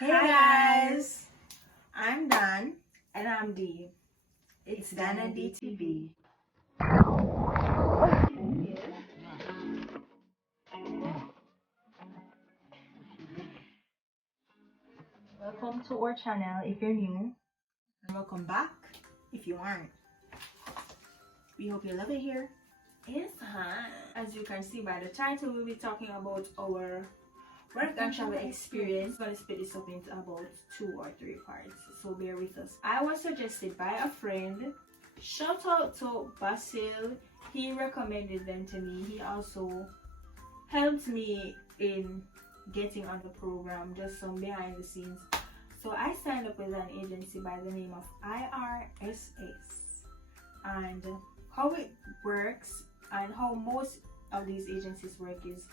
Hey guys, I'm Dan And I'm Dee. It's Dan and D TV. Welcome to our channel if you're new. And welcome back if you aren't. We hope you love it here. It's hot. As you can see by the title, we'll be talking about our work and travel experience. I'm going to split this up into about 2 or 3 parts, so bear with us. I was suggested by a friend. Shout out to Basil. He recommended them to me. He also helped me in getting on the program, just some behind the scenes. So I signed up with an agency by the name of IRSS, and how it works and how most of these agencies work is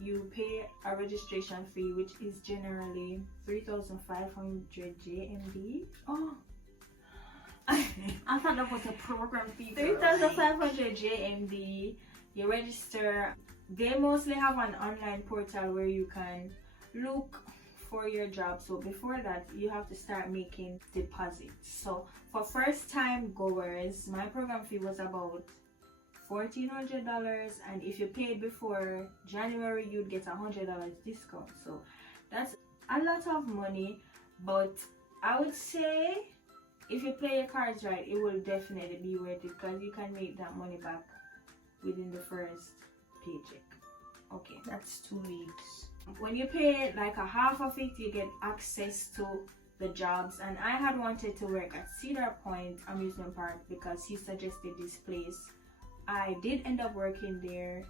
you pay a registration fee, which is generally 3,500 JMD. Oh, I thought that was a program fee. 3,500 JMD. You register. They mostly have an online portal where you can look for your job. So before that, you have to start making deposits. So for first time goers, my program fee was about $1,400, and if you paid before January, you'd get $100 discount. So that's a lot of money, but I would say if you play your cards right, it will definitely be worth it, because you can make that money back within the first paycheck. Okay, that's 2 weeks. When you pay like a half of it, you get access to the jobs, and I had wanted to work at Cedar Point Amusement Park because he suggested this place. I did end up working there.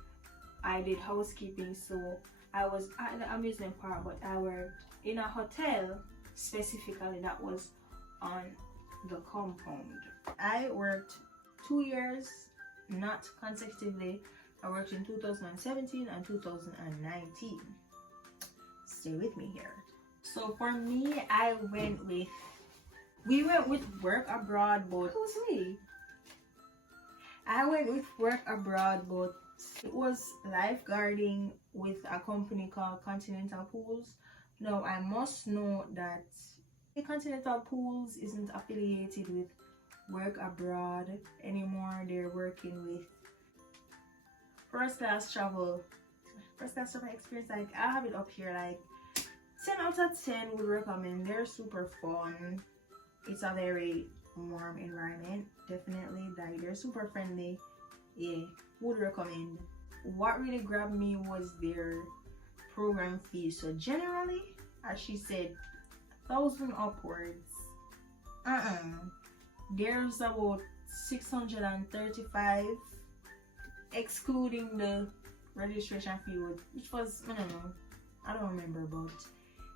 I did housekeeping, so I was at the amusement park, but I worked in a hotel specifically that was on the compound. I worked 2 years, not consecutively. I worked in 2017 and 2019. Stay with me here. So for me, we went with work abroad, but who's me? I went with work abroad, but it was lifeguarding with a company called Continental Pools. Now I must know that Continental Pools isn't affiliated with work abroad anymore. They're working with first class travel experience. Like, I have it up here, like 10 out of 10 would recommend. They're super fun. It's a very warm environment, definitely. Like, they're super friendly. Yeah, would recommend. What really grabbed me was their program fee. So generally, as she said, 1,000 upwards. There's about 635 excluding the registration fee, which was, I don't remember, but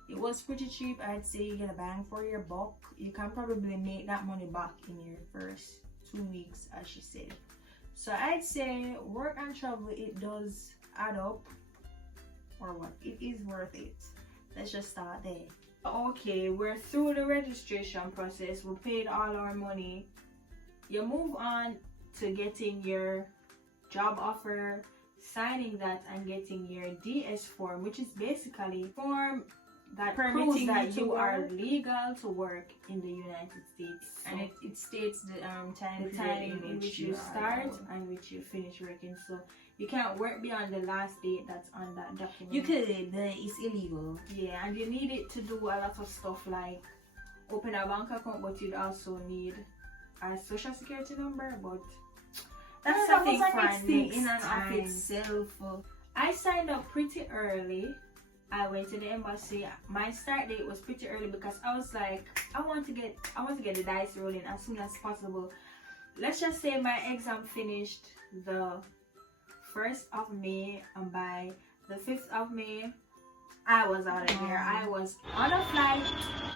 it was pretty cheap. I'd say you get a bang for your buck. You can probably make that money back in your first 2 weeks, as she said. So I'd say work and travel, it does add up, or what, it is worth it. Let's just start there. Okay, we're through the registration process. We paid all our money. You move on to getting your job offer, signing that, and getting your DS form, which is basically a form that proves that you are legal to work in the United States, and it states the time in which you start and which you finish working. So you can't work beyond the last date that's on that document. You could, but it's illegal. Yeah, and you need it to do a lot of stuff like open a bank account, but you'd also need a social security number. But that's something for next in and time. of itself. I signed up pretty early. I went to the embassy. My start date was pretty early because I was like, I want to get the dice rolling as soon as possible. Let's just say my exam finished the 1st of May, and by the 5th of May, I was out of here. I was on a flight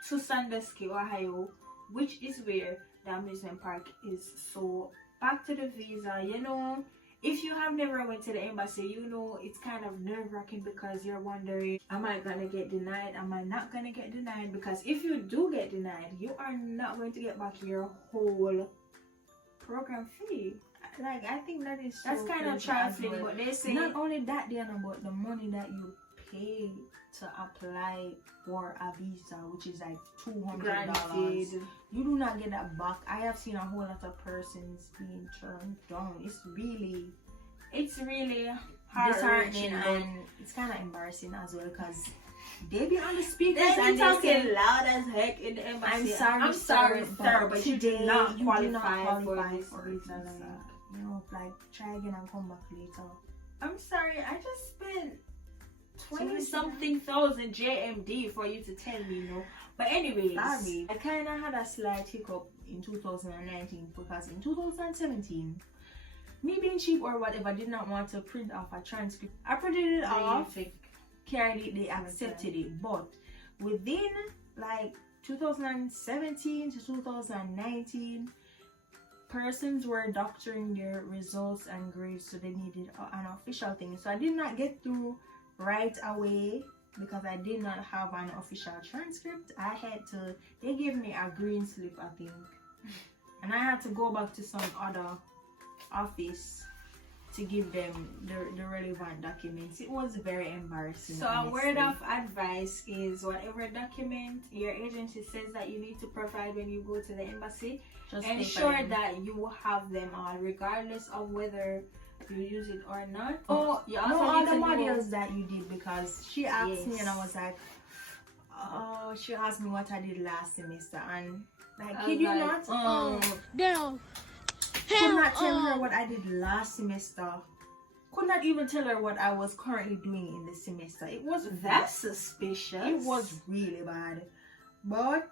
to Sandusky, Ohio, which is where the amusement park is. So back to the visa, if you have never went to the embassy, it's kind of nerve-wracking because you're wondering, am I gonna get denied? Am I not gonna get denied? Because if you do get denied, you are not going to get back your whole program fee. Like, I think that's kind of trifling. But they say not only that, but the money that you pay to apply for a visa, which is like $200. Granted. You do not get that back. I have seen a whole lot of persons being turned down. It's really disheartening, and it's kind of embarrassing as well, because they be on the speakers and talking loud as heck in the embassy. I'm sorry, sir, but you did not you qualify for this visa. Like, you know, like, try again and come back later. I'm sorry, I just spent 20 something thousand JMD for you to tell me no. But anyways, sorry. I kind of had a slight hiccup in 2019, because in 2017, me being cheap or whatever, did not want to print off a transcript. I printed it off, carried it, they accepted it. But within like 2017 to 2019, persons were doctoring their results and grades, so they needed an official thing. So I did not get through right away because I did not have an official transcript. They gave me a green slip, I think, and I had to go back to some other office to give them the relevant documents. It was very embarrassing. So a word of advice is, whatever document your agency says that you need to provide when you go to the embassy, just ensure that you have them all, regardless of whether you use it or not. Oh, you also all the modules that you did, because she asked me and I was like, oh, she asked me what I did last semester, and like, kid you not? Down. Could not tell her what I did last semester. Could not even tell her what I was currently doing in this semester. It was suspicious. It was really bad, but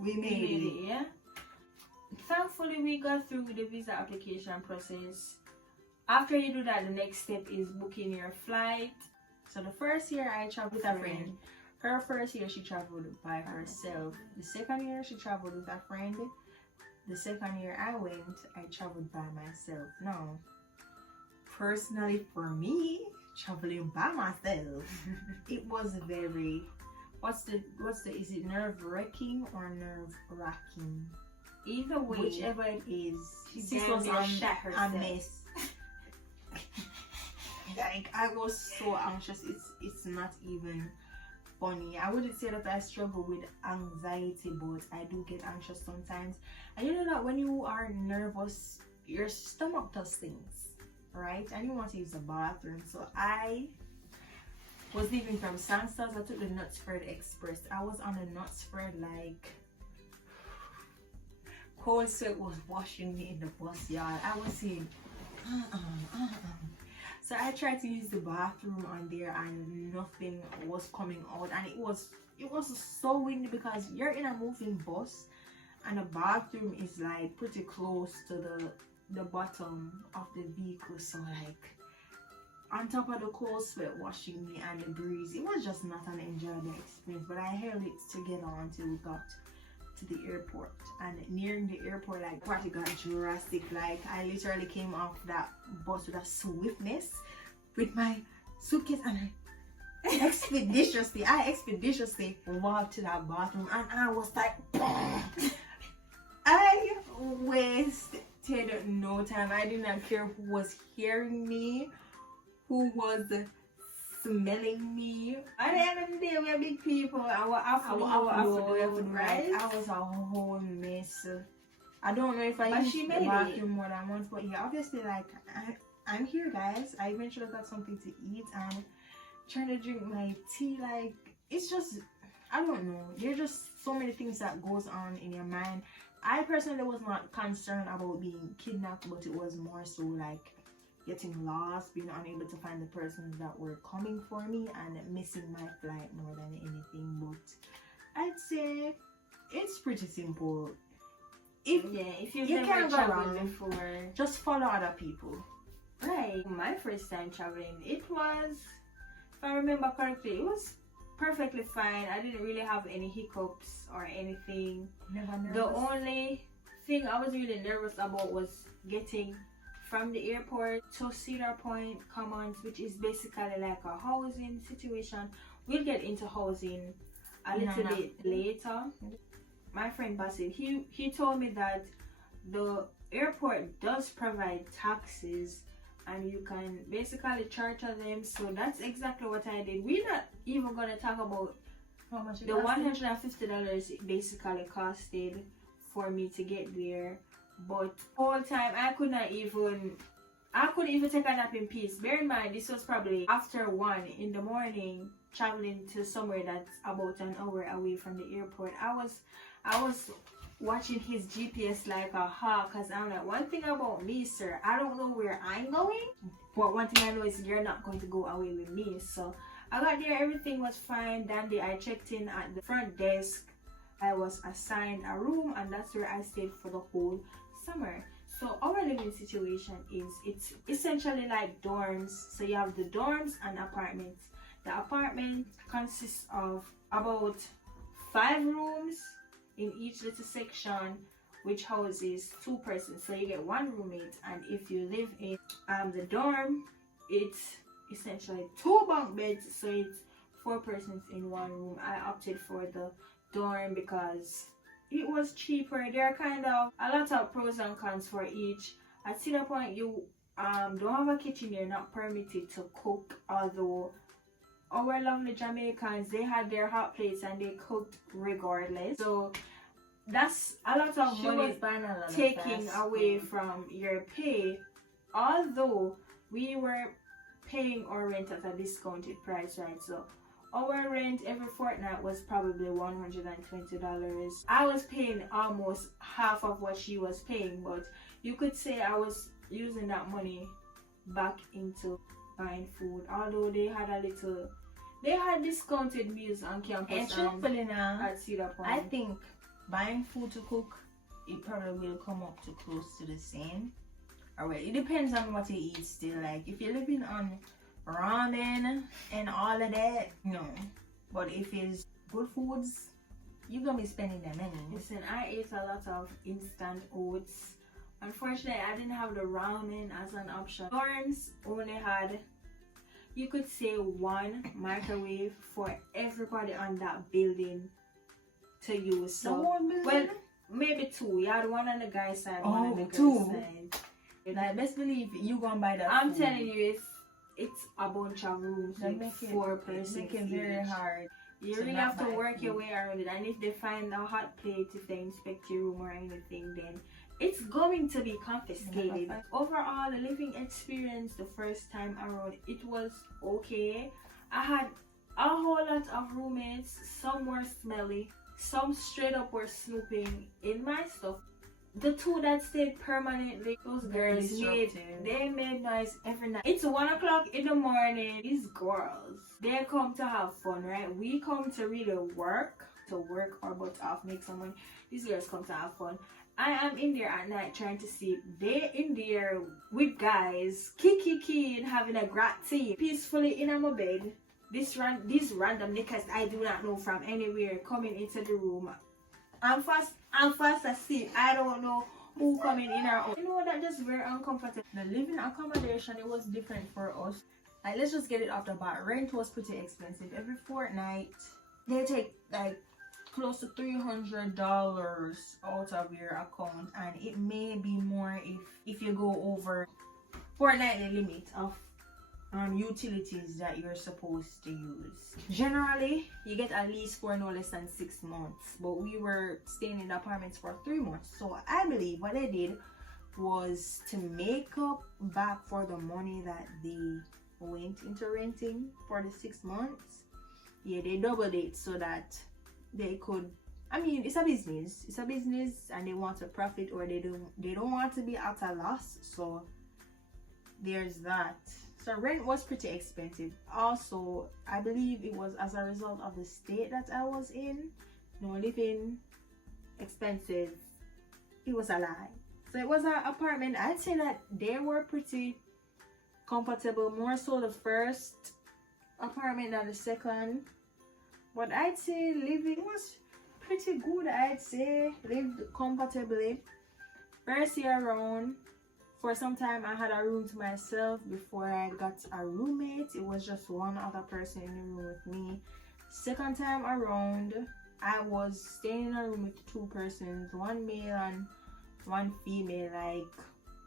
we made it. Yeah. Thankfully, we got through the visa application process. After you do that, the next step is booking your flight. So the first year I traveled with a friend. Her first year she traveled by herself. The second year she traveled with a friend. The second year I went, I traveled by myself. Now, personally for me, traveling by myself, it was very, is it nerve-wracking or nerve-wracking? Either way, whichever it is, she was a mess. Like, I was so anxious, it's not even funny. I wouldn't say that I struggle with anxiety, but I do get anxious sometimes. And you know that when you are nervous, your stomach does things, right? And you want to use the bathroom. So I was leaving from Sansa's. I took the Knutsford Express. I was on the Knutsford, like, cold sweat was washing me in the bus, y'all. I was saying, So I tried to use the bathroom on there and nothing was coming out, and it was so windy because you're in a moving bus and the bathroom is like pretty close to the bottom of the vehicle. So like, on top of the cold sweat washing me and the breeze, it was just not an enjoyable experience. But I held it together until we got to the airport, and nearing the airport, like, party got drastic. Like, I literally came off that bus with a swiftness with my suitcase, and I expeditiously walked to that bathroom, and I was like, I wasted no time. I did not care who was hearing me, who was smelling me. At the end of the day, we're big people. I was a whole mess. I don't know if I used the bathroom more than once, but yeah, obviously, like, I'm here, guys. I eventually got something to eat and trying to drink my tea. Like, it's just, I don't know. There's just so many things that goes on in your mind. I personally was not concerned about being kidnapped, but it was more so like getting lost, being unable to find the persons that were coming for me, and missing my flight more than anything. But I'd say it's pretty simple. If you've never traveled before, just follow other people. Right. My first time traveling, it was, if I remember correctly, it was perfectly fine. I didn't really have any hiccups or anything. Never nervous. The only thing I was really nervous about was getting from the airport to Cedar Point Commons, which is basically like a housing situation. We'll get into housing a little bit later. My friend Basil, he told me that the airport does provide taxis, and you can basically charter them. So that's exactly what I did. We're not even gonna talk about how much it the costed? $150 it basically costed for me to get there. But whole time I couldn't even take a nap in peace. Bear in mind, this was probably after 1 in the morning, traveling to somewhere that's about an hour away from the airport. I was watching his GPS like a hawk, because I'm like, one thing about me, sir, I don't know where I'm going, but one thing I know is you're not going to go away with me. So I got there, everything was fine, dandy. I checked in at the front desk. I was assigned a room, and that's where I stayed for the whole summer. So our living situation is, it's essentially like dorms. So you have the dorms and apartments. The apartment consists of about 5 rooms in each little section, which houses 2 persons. So you get 1 roommate, and if you live in the dorm, it's essentially 2 bunk beds, so it's 4 persons in 1 room. I opted for the dorm because it was cheaper. There are kind of a lot of pros and cons for each. At Cedar Point, you don't have a kitchen, you're not permitted to cook, although our lovely Jamaicans, they had their hot plates and they cooked regardless. So that's a lot of money taking away from your pay. Although we were paying our rent at a discounted price, right? So our rent every fortnight was probably $120. I was paying almost half of what she was paying, but you could say I was using that money back into buying food. Although they had discounted meals on campus. And truthfully now, at Cedar Point, I think buying food to cook, it probably will come up to close to the same. Or well, it depends on what you eat still. Like if you're living on ramen and all of that, no. But if it's good foods, you're gonna be spending that money. Listen, I ate a lot of instant oats. Unfortunately, I didn't have the ramen as an option. Dorms only had, you could say, 1 microwave for everybody on that building to use. So, well, maybe 2. You had 1 on the guy's side, 1 on the girl's side. Like, best believe you gonna buy that. I'm telling you, it's a bunch of rooms with 4 persons. Make it very hard. You really have to work your way around it, and if they find a hot plate, if they inspect your room or anything, then it's going to be confiscated. Overall, the living experience the first time around, it was okay. I had a whole lot of roommates. Some were smelly, some straight up were snooping in my stuff. The 2 that stayed permanently, those girls made noise every night. It's 1 o'clock in the morning. These girls, they come to have fun, right? We come to really work our butt off, make some money. These girls come to have fun. I am in there at night trying to sleep. They in there with guys, kiki having a great tea, peacefully in my bed. These random niggas I do not know from anywhere coming into the room. I'm fast asleep. I don't know who coming in or out. You know, that just very uncomfortable. The living accommodation, it was different for us. Like, let's just get it off the bat. Rent was pretty expensive. Every fortnight, they take like close to $300 out of your account, and it may be more if you go over fortnightly limit of utilities that you're supposed to use. Generally, you get a lease for no less than 6 months, but we were staying in the apartments for 3 months. So I believe what they did was to make up back for the money that they went into renting for the 6 months. Yeah, they doubled it so that they could, I mean, it's a business, and they want to profit, or they don't want to be at a loss. So there's that. So rent was pretty expensive. Also, I believe it was as a result of the state that I was in. You know, living expensive. It was a lie. So it was an apartment. I'd say that they were pretty comfortable. More so the first apartment than the second. But I'd say living was pretty good. I'd say lived comfortably. First year around, for some time I had a room to myself before I got a roommate. It was just one other person in the room with me. Second time around, I was staying in a room with 2 persons, 1 male and 1 female. Like,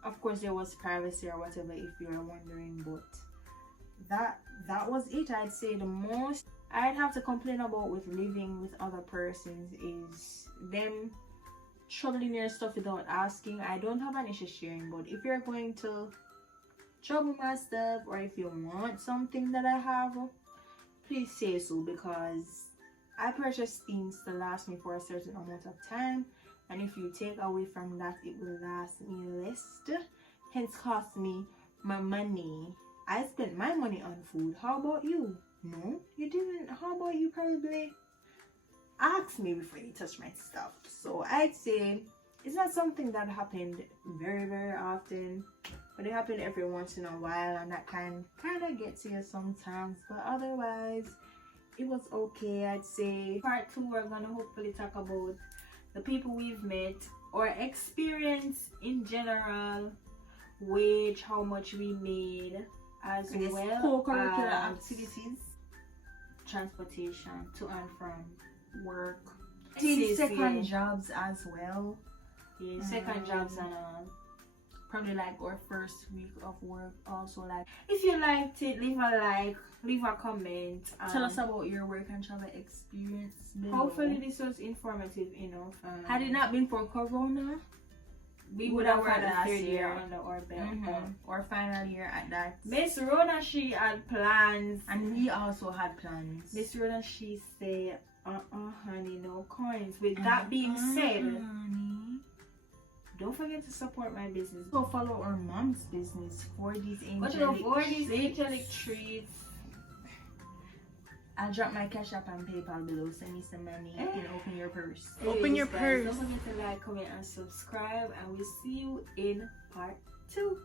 Of course, there was privacy or whatever, if you're wondering, but that was it. I'd say the most I'd have to complain about with living with other persons is them troubling your stuff without asking. I don't have an issue sharing, but if you're going to trouble my stuff, or if you want something that I have, please say so, because I purchase things to last me for a certain amount of time, and if you take away from that, it will last me less, hence cost me my money. I spent my money on food. How about you? No, you didn't. How about you probably ask me before you touch my stuff? So I'd say it's not something that happened very, very often, but it happened every once in a while, and that kind of gets you sometimes, but otherwise it was okay. I'd say Part 2, we're gonna hopefully talk about the people we've met, or experience in general, wage, how much we made, as well co-curricular as activities, transportation to and from work, second jobs as well. Yeah, second jobs and all. Probably like our first week of work. Also, like, if you liked it, leave a like, leave a comment, tell us about your work and travel experience below. Hopefully this was informative enough. Had it not been for Corona, we would have had a third year under our belt, or final year at that. Miss Rona, she had plans, and we also had plans. Miss Rona, she said, honey, no coins. With that being said, honey, don't forget to support my business. So follow our mom's business for these angelic treats. I'll drop my Cash App and PayPal below. Send me some money. You can open your purse. Open your purse. Don't forget to like, comment, and subscribe. And we'll see you in part 2.